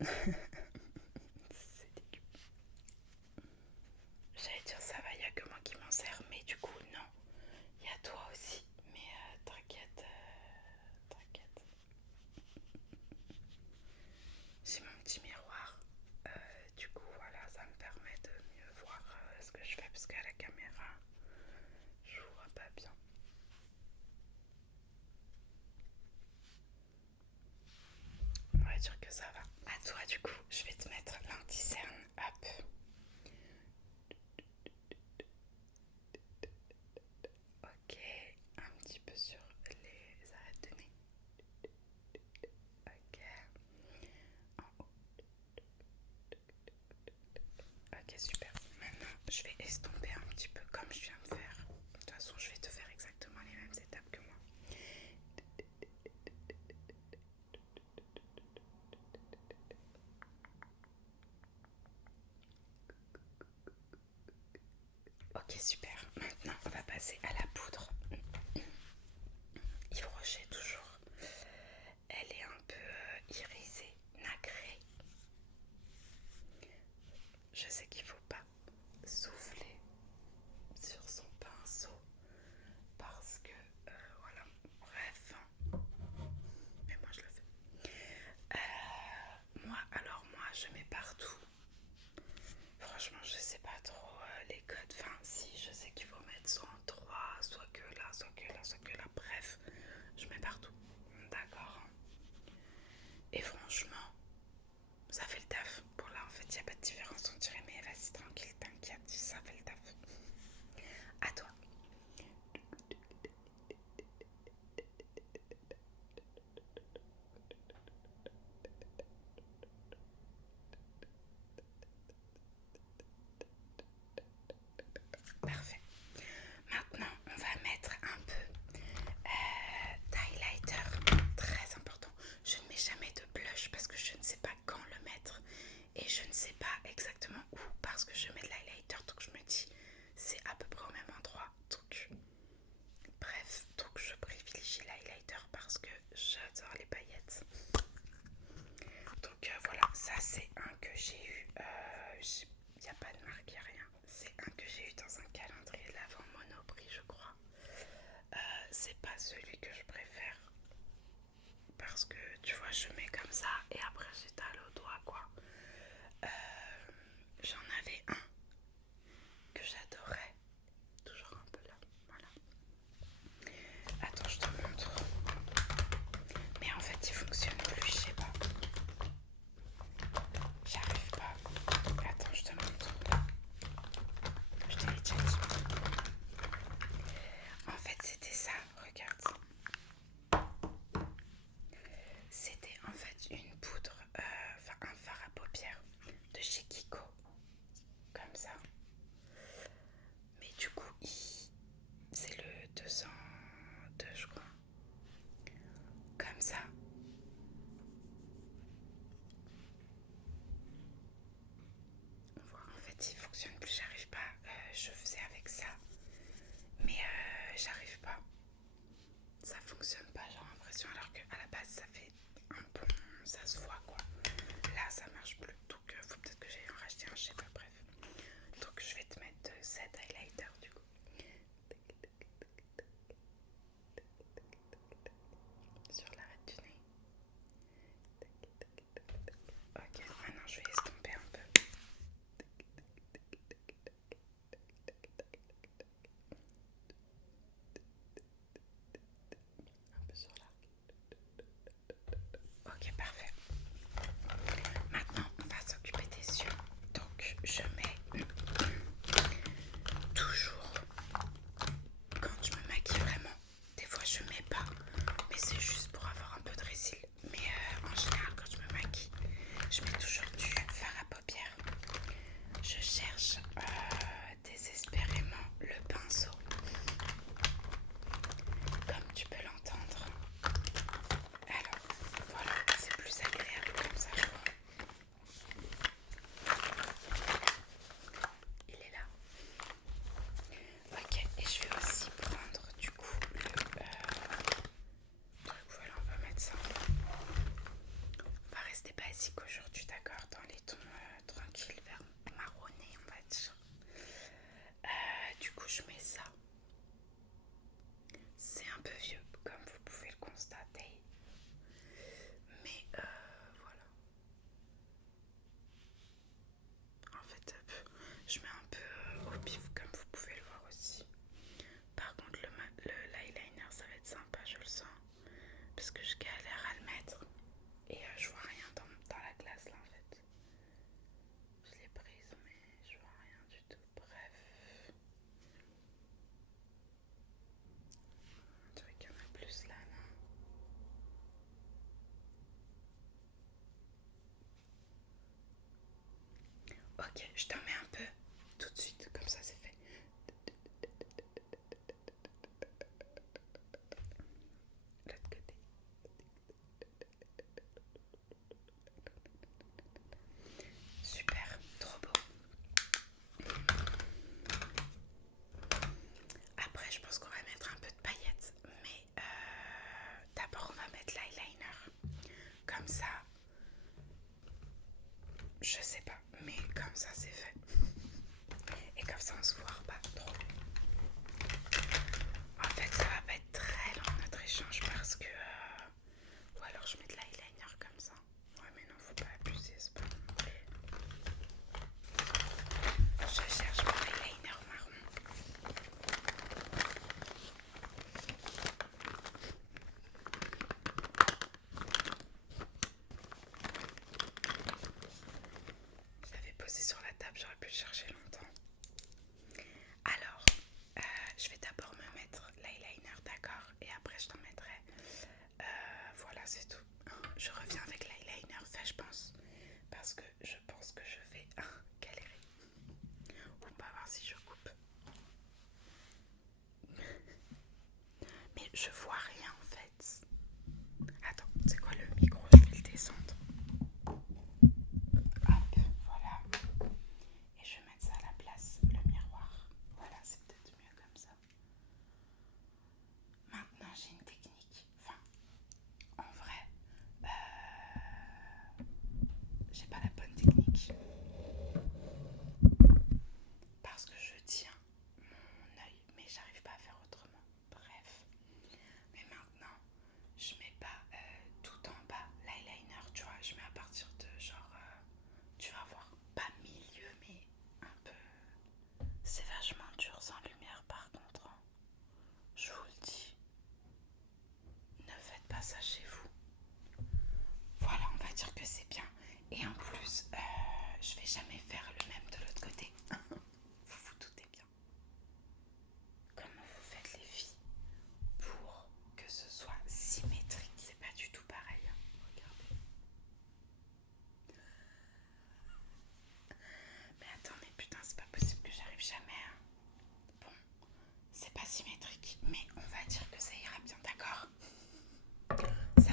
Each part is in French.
C'est dégueu. J'allais dire ça va, il n'y a que moi qui m'en sers, mais du coup non, il y a toi aussi. Mais t'inquiète, t'inquiète. J'ai mon petit miroir. Du coup voilà, ça me permet de mieux voir ce que je fais parce qu'à la caméra, je vois pas bien. On va dire que ça va. À toi du coup, je vais te mettre l'anti-cerne. Hop. Ok, un petit peu sur les arêtes de nez. Ok, en haut. Ok, super. Maintenant, je vais estomper un petit peu comme je viens de faire. De toute façon, je vais te faire exactement les mêmes étapes que moi. Ok, super. Maintenant, on va passer à la poudre. Yves Rocher, toujours. Elle est un peu irisée, nacrée. Je sais qu'il ne faut pas souffler sur son pinceau parce que, voilà, bref. Mais moi, je le fais. Moi, je mets partout. Franchement, je sais pas trop les codes. Enfin, si, je sais qu'il faut mettre soit en 3, soit que là, soit que là, soit que là. Bref, je mets partout. D'accord. Et franchement, ça fait le taf. Pour là, en fait, il n'y a pas de différence. On dirait, mais vas-y, tranquille, t'inquiète, ça fait le taf. À toi. Parfait. Maintenant, on va mettre un peu d'highlighter. Très important. Je ne mets jamais de blush parce que je ne sais pas quand le mettre. Et je ne sais pas exactement où parce que je mets de l'highlighter. Donc je me dis, c'est à peu près au même endroit. Donc, bref, donc je privilégie l'highlighter parce que j'adore les paillettes. Donc voilà, ça c'est un que j'ai eu. Il n'y a pas de marque, il n'y a rien. C'est un que j'ai eu dans un calendrier de l'Avent Monoprix, je crois. C'est pas celui que je préfère parce que tu vois, je mets comme ça et après j'étale au doigt quoi. Euh, J'en avais un que j'adorais, toujours un peu là. Voilà. Attends, je te montre. Mais en fait, il fonctionne plus, je sais pas. J'arrive pas. Attends, je te montre. Je te l'ai déjà dit. En fait, c'était ça. Regarde. C'était en fait une poudre, enfin un fard à paupières de chez Kiko. Comme ça. Mais du coup, c'est le 202, je crois. Comme ça. On voit, en fait, il fonctionne plus. J'arrive pas. Je faisais avec ça. Mais j'arrive pas. Ça fonctionne pas, j'ai l'impression. Alors qu'à la base, ça fait un bon. Ça se voit quoi. Là, ça marche plus. Donc, faut peut-être que j'aille en racheter un, je sais pas. Bref. Donc, je vais te mettre cet highlighter du coup. Sur l'arête du nez. Ok, maintenant je vais estomper un peu. Un peu sur l'arc. Ok, parfait. Maintenant, on va s'occuper des yeux. Donc, je mets toujours, quand je me maquille vraiment, des fois je mets pas, mais c'est juste pour avoir un peu de résil. Mais en général, quand je me maquille, je mets toujours du fard à paupières. Je cherche désespérément le pinceau, comme tu peux l'entendre. Alors, voilà, c'est plus Ok, je t'en mets un peu tout de suite, comme ça c'est fait. L'autre côté. Super, trop beau. Après, je pense qu'on va mettre un peu de paillettes, mais d'abord on va mettre l'eyeliner. Comme ça, je sais pas, mais comme ça c'est fait. Et comme ça on se voit pas trop. En fait, ça va pas être très long notre échange parce que... ou alors je mets de l'eyeliner comme ça. Ouais, mais non, faut pas abuser, c'est pas non plus. Je cherche mon eyeliner marron. Je l'avais posé sur la table, j'aurais pu le chercher longtemps. Alors, je vais d'abord me mettre l'eyeliner, d'accord? Et après je t'en mettrai. Voilà, c'est tout. Je reviens avec l'eyeliner fait, je pense. Parce que je pense que je vais galérer. On va voir si je coupe. Mais je vois rien en fait. Attends, c'est quoi le micro? Je vais le descendre. Hop, voilà. Et je vais mettre ça à la place, le miroir. Voilà, c'est peut-être mieux comme ça. Maintenant, j'ai une technique. Enfin, en vrai, j'ai pas la bonne technique. Parce que je tiens mon œil, mais j'arrive pas à faire autrement. Bref. Mais maintenant, je mets pas tout en bas l'eyeliner, tu vois. Je mets à partir de genre, tu vas voir, pas milieu, mais un peu. C'est vachement dur sans lumière par contre, hein. Je vous le dis. Ne faites pas ça chez vous. Voilà, on va dire que c'est bien. Et en plus, je vais jamais faire le même de l'autre côté. Vous vous doutez bien. Comment vous faites les filles pour que ce soit symétrique? C'est pas du tout pareil, hein. Regardez. Mais attendez, putain, c'est pas possible que j'arrive jamais, hein. Bon, c'est pas symétrique, mais on va dire que ça ira bien, d'accord? Ça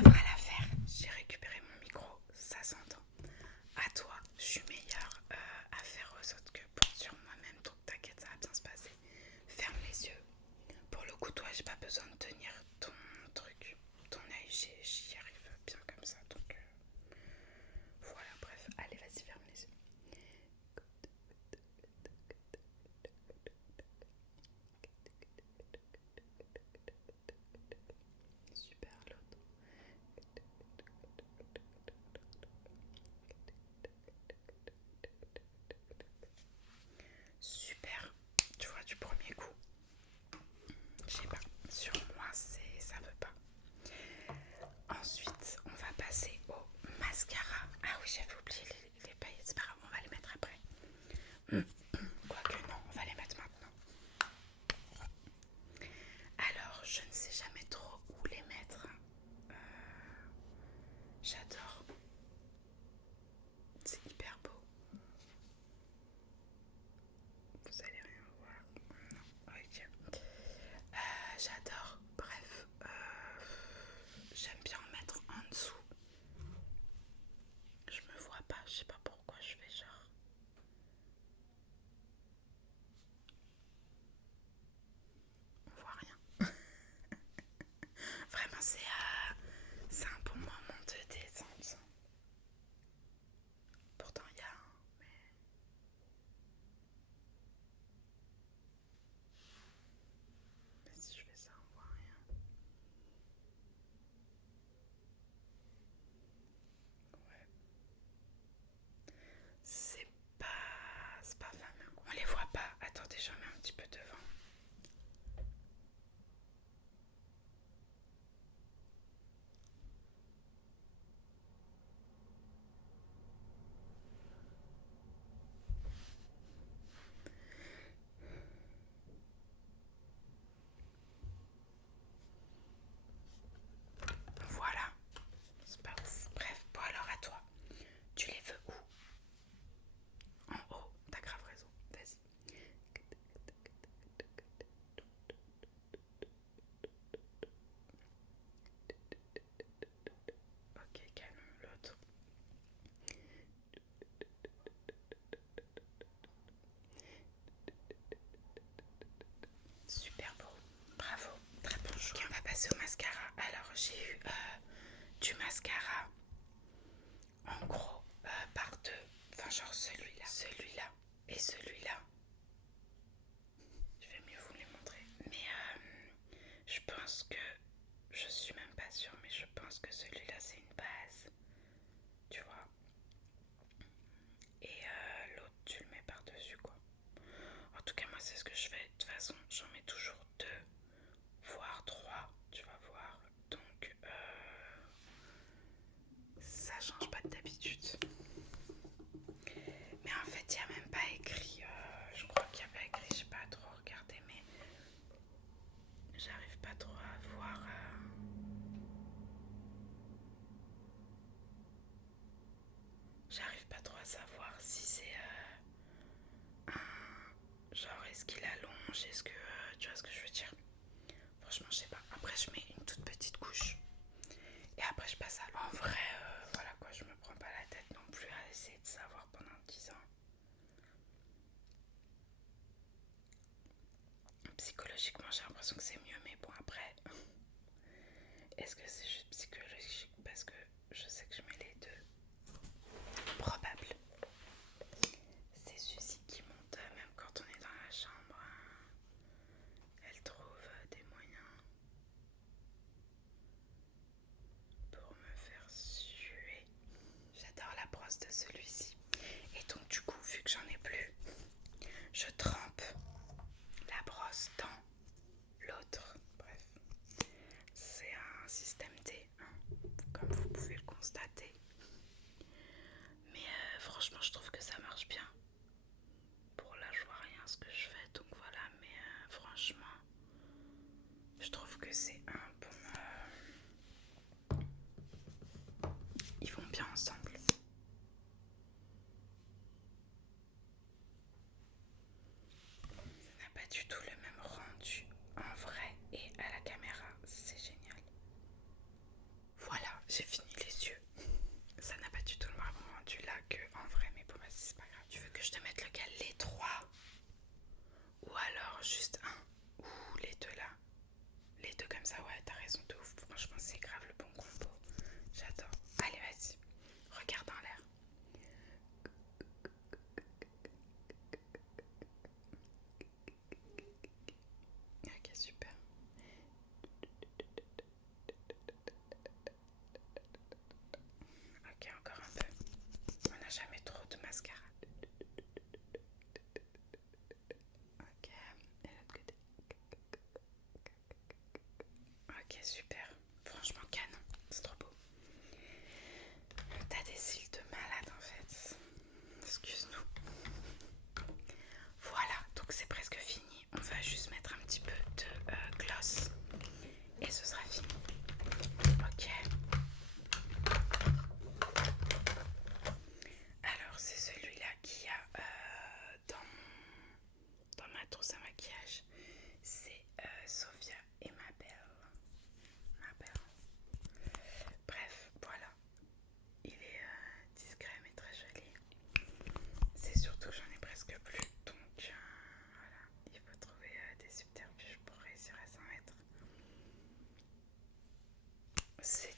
passer au mascara. Alors j'ai eu du mascara en gros par deux. Enfin genre celui-là et celui-là. Je vais mieux vous les montrer. Mais je pense que, je suis même pas sûre, mais je pense que celui-là c'est une base. Tu vois. Et l'autre tu le mets par dessus quoi. En tout cas moi c'est ce que je fais. De toute façon j'en mets toujours deux, voire trois. Tu vas voir. Donc ça change pas d'habitude. Mais en fait il n'y a même pas écrit. Je crois qu'il n'y a pas écrit. J'ai pas trop regardé mais j'arrive pas trop à voir. J'arrive pas trop à savoir si c'est genre est-ce qu'il allonge, est-ce que tu vois ce que je veux dire. Franchement je sais pas. Après je mets une toute petite couche et après je passe à l'eau. En vrai voilà quoi, je me prends pas la tête non plus à essayer de savoir pendant 10 ans. Psychologiquement j'ai l'impression que c'est mieux, mais bon après est-ce que c'est juste psychologique parce que je sais que je mets les deux? Probable. C'est Suzy qui monte même quand on est dans la chambre. Elle trouve des moyens pour me faire suer. J'adore la brosse de celui-ci. Et donc du coup, vu que j'en ai plus, je trempe la brosse dans l'autre. Bref, c'est un système D, hein, comme vous pouvez le constater. Mais franchement, je trouve que ça marche bien. Pour là, je vois rien ce que je fais, donc voilà. Mais franchement, je trouve que c'est un bon... ils vont bien ensemble. Ça n'a pas du tout le même rendu en vrai et à la caméra. C'est génial. Voilà, j'ai fini les yeux. Ça n'a pas du tout le même rendu là que en vrai, mais bon, c'est pas grave. Tu veux que je te mette lequel? Les trois? Ou alors juste un? Ou les deux là? Les deux comme ça, ouais, t'as raison de ouf. Franchement, c'est grave le bon combo. J'adore. Allez, vas-y. Regarde en l'air. Ok, super. Ok, encore un peu. On n'a jamais trop de mascara. Ok, et l'autre côté. Ok, super. Franchement, canon. C'est trop beau. T'as des cils de malade en fait. Excuse-nous. Voilà, donc c'est presque fini. On va juste mettre un petit peu de gloss et ce sera fini. Ok. Alors c'est celui-là qui a dans ma trousse à maquillage. C'est Sophia et ma belle. Bref, voilà. Il est discret mais très joli. C'est surtout que j'en ai presque plus. Donc voilà, il faut trouver des subterfuges pour réussir à s'en mettre. C'est